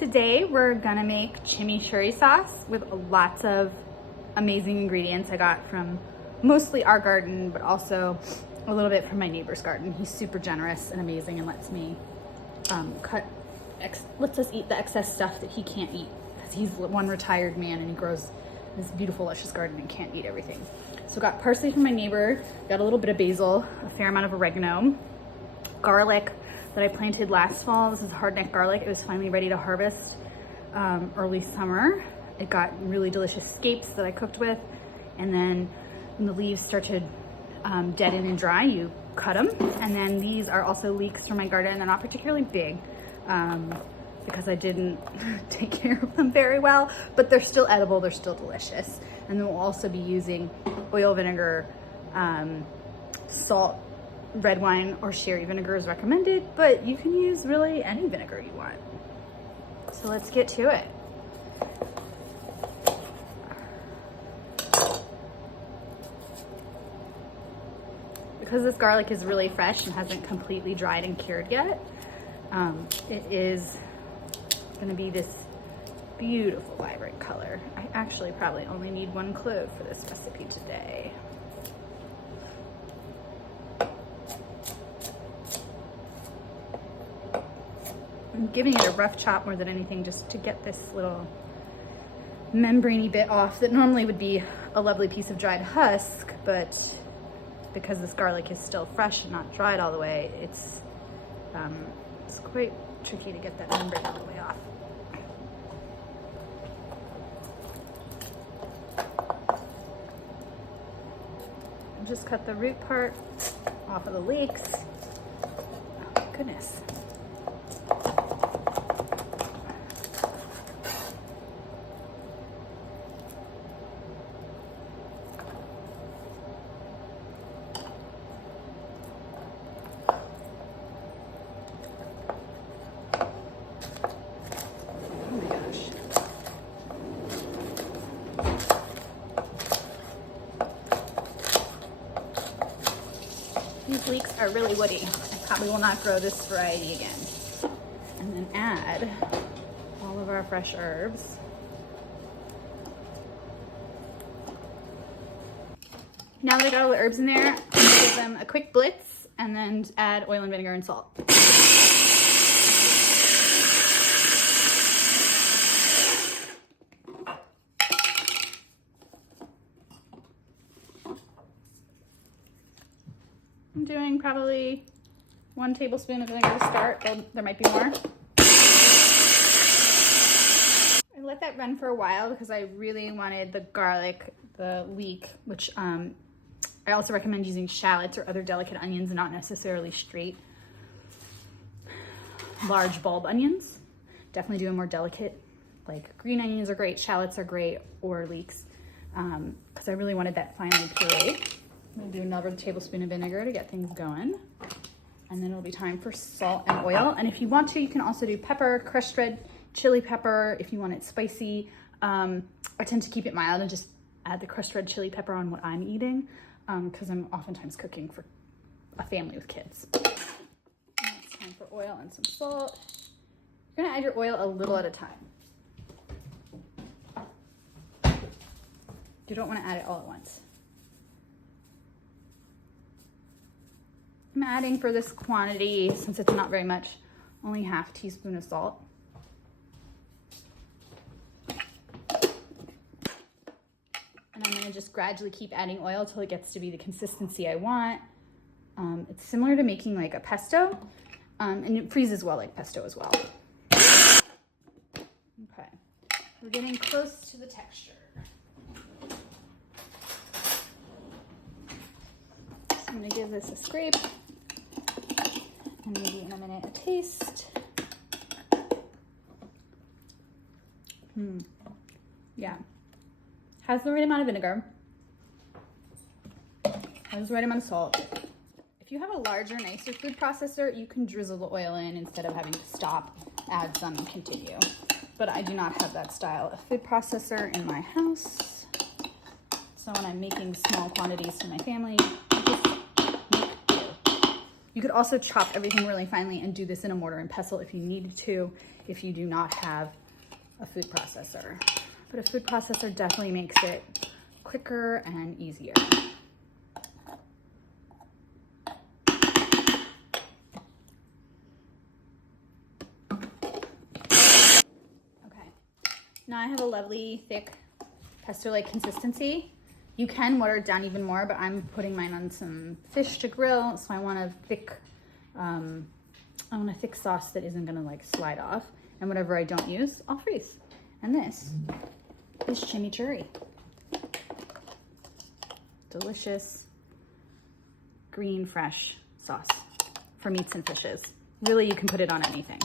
Today we're gonna make chimichurri sauce with lots of amazing ingredients I got from mostly our garden, but also a little bit from my neighbor's garden. He's super generous and amazing and lets me lets us eat the excess stuff that he can't eat, because he's one retired man and he grows this beautiful luscious garden and can't eat everything. So got parsley from my neighbor, got a little bit of basil, a fair amount of oregano, garlic that I planted last fall. This is hardneck garlic. It was finally ready to harvest early summer. It got really delicious scapes that I cooked with, and then when the leaves start to deaden and dry, you cut them. And then these are also leeks from my garden. They're not particularly big because I didn't take care of them very well, but they're still edible, they're still delicious. And then we'll also be using oil, vinegar, salt, red wine, or sherry vinegar is recommended, but you can use really any vinegar you want. So let's get to it. Because this garlic is really fresh and hasn't completely dried and cured yet, it is gonna be this beautiful, vibrant color. I actually probably only need 1 clove for this recipe today. I'm giving it a rough chop more than anything, just to get this little membraney bit off that normally would be a lovely piece of dried husk, but because this garlic is still fresh and not dried all the way, it's quite tricky to get that membrane all the way off. I'll just cut the root part off of the leeks. Oh my goodness. These leeks are really woody. I probably will not grow this variety again. And then add all of our fresh herbs. Now that I got all the herbs in there, I'm gonna give them a quick blitz and then add oil and vinegar and salt. I'm doing probably 1 tablespoon of vinegar to start. There might be more. I let that run for a while because I really wanted the garlic, the leek, which I also recommend using shallots or other delicate onions, not necessarily straight large bulb onions. Definitely do a more delicate, like green onions are great, shallots are great, or leeks, because I really wanted that finely pureed. I'm gonna do another tablespoon of vinegar to get things going. And then it'll be time for salt and oil. And if you want to, you can also do pepper, crushed red chili pepper if you want it spicy. I tend to keep it mild and just add the crushed red chili pepper on what I'm eating, because I'm oftentimes cooking for a family with kids. And it's time for oil and some salt. You're gonna add your oil a little at a time. You don't wanna add it all at once. I'm adding, for this quantity, since it's not very much, only ½ teaspoon of salt. And I'm gonna just gradually keep adding oil till it gets to be the consistency I want. It's similar to making like a pesto, and it freezes well like pesto as well. Okay, we're getting close to the texture. So I'm gonna give this a scrape. And maybe in a minute a taste. Yeah. Has the right amount of vinegar. Has the right amount of salt. If you have a larger, nicer food processor, you can drizzle the oil in instead of having to stop, add some, and continue. But I do not have that style of food processor in my house. So when I'm making small quantities for my family, I just make do. You could also chop everything really finely and do this in a mortar and pestle if you needed to, if you do not have a food processor. But a food processor definitely makes it quicker and easier. Okay, now I have a lovely thick pesto-like consistency. You can water it down even more, but I'm putting mine on some fish to grill, so I want a thick sauce that isn't gonna like slide off. And whatever I don't use, I'll freeze. And this is chimichurri. Delicious, green, fresh sauce for meats and fishes. Really, you can put it on anything.